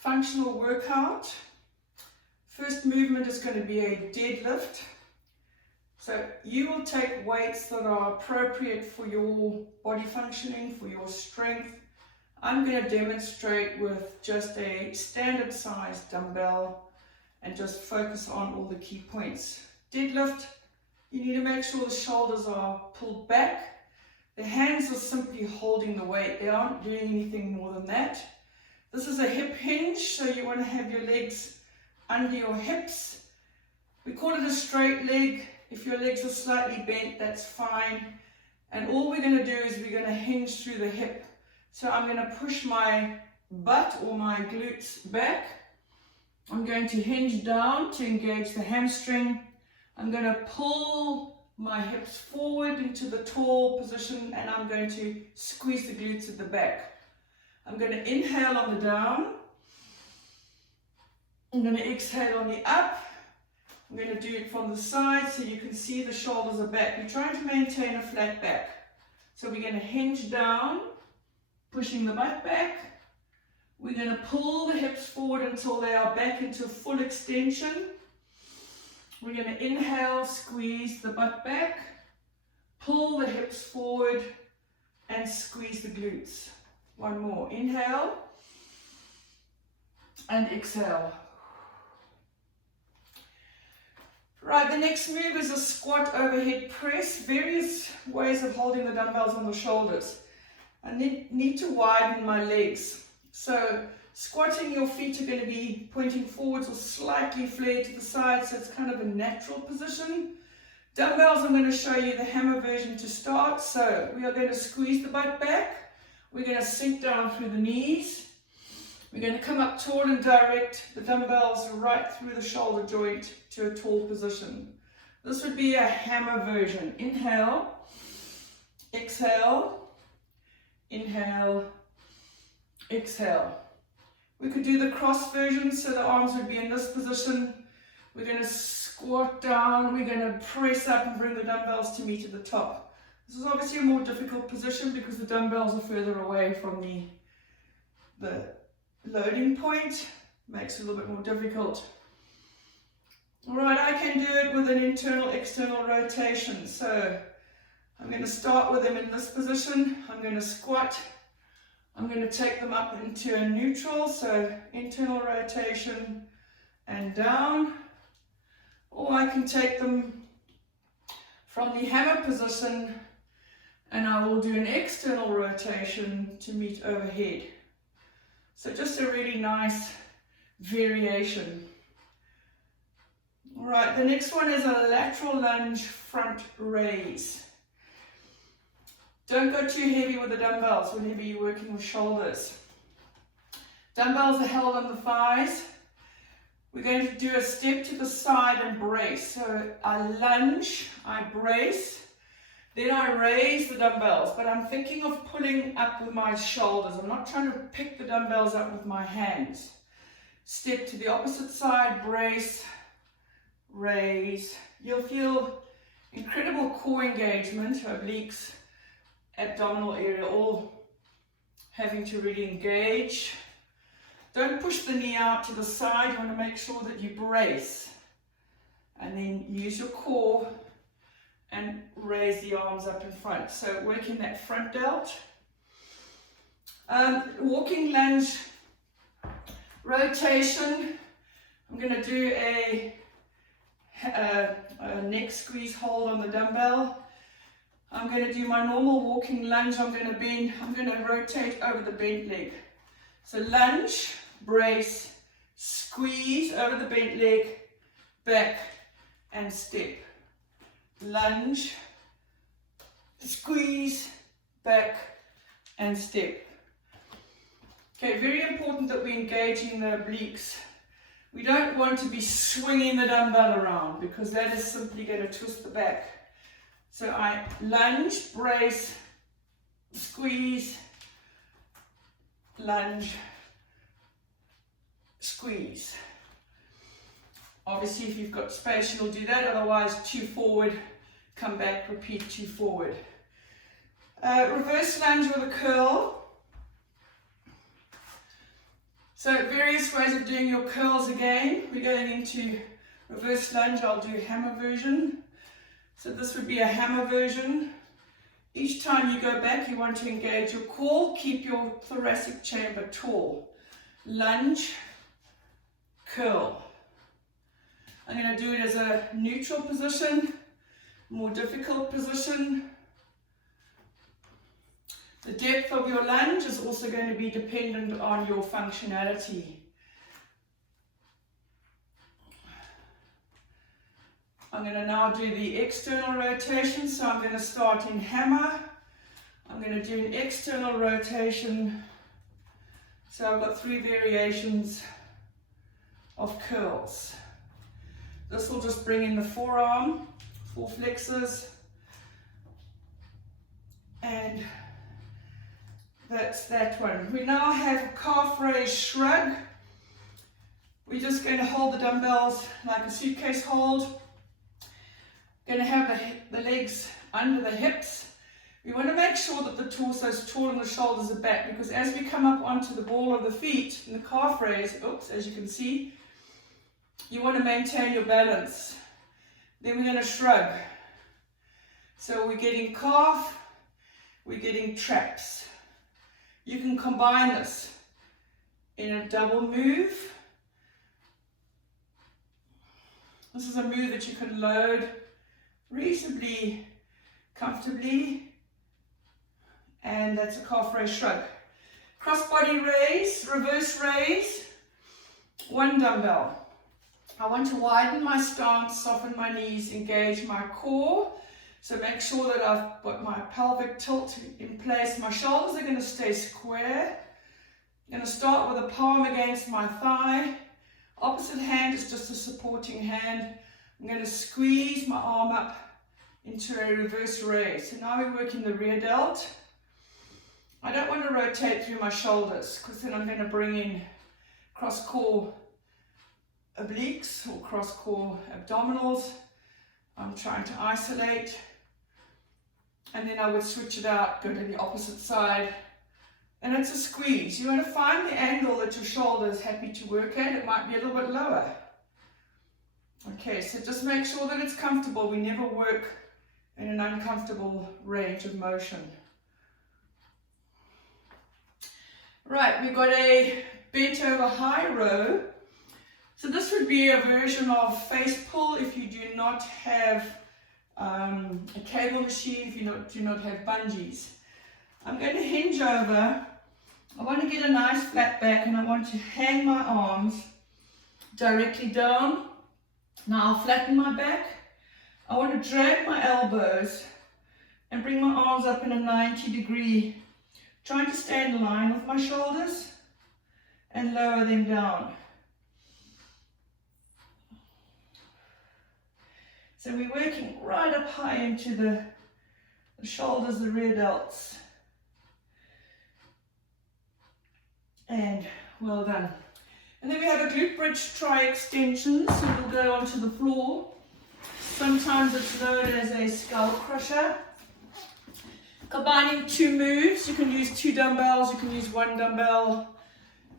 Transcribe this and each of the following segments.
functional workout. First movement is going to be a deadlift. So you will take weights that are appropriate for your body functioning, for your strength. I'm going to demonstrate with just a standard size dumbbell and just focus on all the key points. Deadlift, you need to make sure the shoulders are pulled back. The hands are simply holding the weight. They aren't doing anything more than that. This is a hip hinge, so you want to have your legs under your hips. We call it a straight leg. If your legs are slightly bent, that's fine. And all we're going to do is we're going to hinge through the hip. So I'm going to push my butt or my glutes back. I'm going to hinge down to engage the hamstring. I'm going to pull my hips forward into the tall position, and I'm going to squeeze the glutes at the back. I'm going to inhale on the down. I'm going to exhale on the up. I'm going to do it from the side so you can see the shoulders are back. We're trying to maintain a flat back. So we're going to hinge down, pushing the butt back. We're going to pull the hips forward until they are back into full extension. We're going to inhale, squeeze the butt back, pull the hips forward, and squeeze the glutes. One more. Inhale and exhale. Right, the next move is a squat overhead press. Various ways of holding the dumbbells on the shoulders. I need to widen my legs. So squatting, your feet are going to be pointing forwards or slightly flared to the side, so it's kind of a natural position. Dumbbells, I'm going to show you the hammer version to start. So we are going to squeeze the butt back. We're going to sink down through the knees. We're going to come up tall and direct the dumbbells right through the shoulder joint to a tall position. This would be a hammer version. Inhale, exhale, inhale, exhale. We could do the cross version, so the arms would be in this position. We're going to squat down, we're going to press up and bring the dumbbells to meet at the top. This is obviously a more difficult position because the dumbbells are further away from the loading point. Makes it a little bit more difficult. Alright, I can do it with an internal-external rotation. So I'm going to start with them in this position. I'm going to squat. I'm going to take them up into a neutral, so internal rotation and down. Or I can take them from the hammer position and I will do an external rotation to meet overhead. So just a really nice variation. All right, the next one is a lateral lunge front raise. Don't go too heavy with the dumbbells whenever you're working with shoulders. Dumbbells are held on the thighs. We're going to do a step to the side and brace. So I lunge, I brace, then I raise the dumbbells, but I'm thinking of pulling up with my shoulders. I'm not trying to pick the dumbbells up with my hands. Step to the opposite side, brace, raise. You'll feel incredible core engagement, obliques, abdominal area, all having to really engage. Don't push the knee out to the side. You want to make sure that you brace. And then use your core and raise the arms up in front. So working that front delt. Walking lunge rotation. I'm going to do a neck squeeze hold on the dumbbell. I'm going to do my normal walking lunge. I'm going to bend, I'm going to rotate over the bent leg. So lunge, brace, squeeze over the bent leg, back and step. Lunge, squeeze, back and step. Okay, very important that we're engaging the obliques. We don't want to be swinging the dumbbell around because that is simply going to twist the back. So I lunge, brace, squeeze, lunge, squeeze. Obviously, if you've got space, you'll do that. Otherwise, 2 forward, come back, repeat 2 forward. Reverse lunge with a curl. So various ways of doing your curls again. We're going into reverse lunge. I'll do hammer version. So this would be a hammer version. Each time you go back, you want to engage your core, keep your thoracic chamber tall. Lunge, curl. I'm going to do it as a neutral position, more difficult position. The depth of your lunge is also going to be dependent on your functionality. I'm going to now do the external rotation, so I'm going to start in hammer. I'm going to do an external rotation. So I've got 3 variations of curls. This will just bring in the forearm, 4 flexors, and that's that one. We now have calf raise shrug. We're just going to hold the dumbbells like a suitcase hold. Going to have the legs under the hips. We want to make sure that the torso is tall and the shoulders are back, because as we come up onto the ball of the feet in the calf raise, as you can see, you want to maintain your balance. Then we're going to shrug. So we're getting calf, we're getting traps. You can combine this in a double move. This is a move that you can load reasonably comfortably, and that's a calf raise shrug. Cross body raise, reverse raise, 1 dumbbell. I want to widen my stance, soften my knees, engage my core. So make sure that I've got my pelvic tilt in place. My shoulders are going to stay square. I'm going to start with a palm against my thigh. Opposite hand is just a supporting hand. I'm going to squeeze my arm up into a reverse raise. So now we're working the rear delt. I don't want to rotate through my shoulders, because then I'm going to bring in cross core obliques or cross core abdominals. I'm trying to isolate, and then I would switch it out, go to the opposite side, and it's a squeeze. You want to find the angle that your shoulder is happy to work at. It might be a little bit lower. Okay, so just make sure that it's comfortable. We never work in an uncomfortable range of motion. Right, we've got a bent over high row. So this would be a version of face pull if you do not have a cable machine, if you do not have bungees. I'm going to hinge over. I want to get a nice flat back, and I want to hang my arms directly down. Now I'll flatten my back. I want to drag my elbows and bring my arms up in a 90-degree, trying to stay in line with my shoulders, and lower them down. So we're working right up high into the shoulders, the rear delts. And well done. And then we have a glute bridge tri-extension, so we'll go onto the floor. Sometimes it's known as a skull crusher. Combining 2 moves, you can use 2 dumbbells, you can use 1 dumbbell.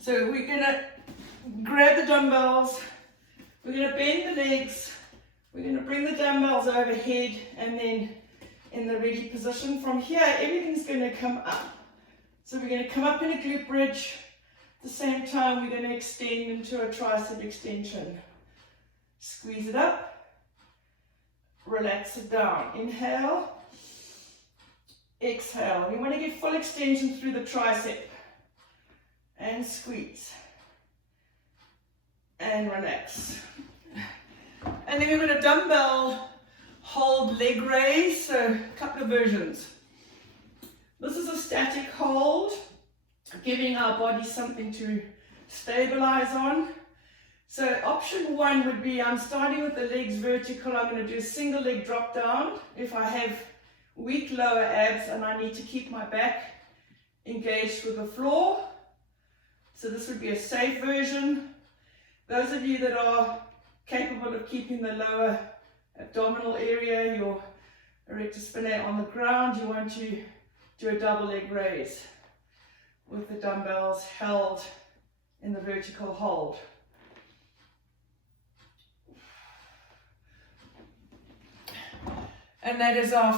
So we're going to grab the dumbbells, we're going to bend the legs, we're going to bring the dumbbells overhead, and then in the ready position. From here, everything's going to come up. So we're going to come up in a glute bridge. At the same time, we're going to extend into a tricep extension. Squeeze it up. Relax it down. Inhale. Exhale. We want to get full extension through the tricep. And squeeze. And relax. And then we're going to dumbbell hold leg raise. So a couple of versions. This is a static hold, giving our body something to stabilize on. So option 1 would be, I'm starting with the legs vertical. I'm going to do a single leg drop down. If I have weak lower abs and I need to keep my back engaged with the floor. So this would be a safe version. Those of you that are capable of keeping the lower abdominal area, your erector spinae on the ground, you want to do a double leg raise with the dumbbells held in the vertical hold. And that is our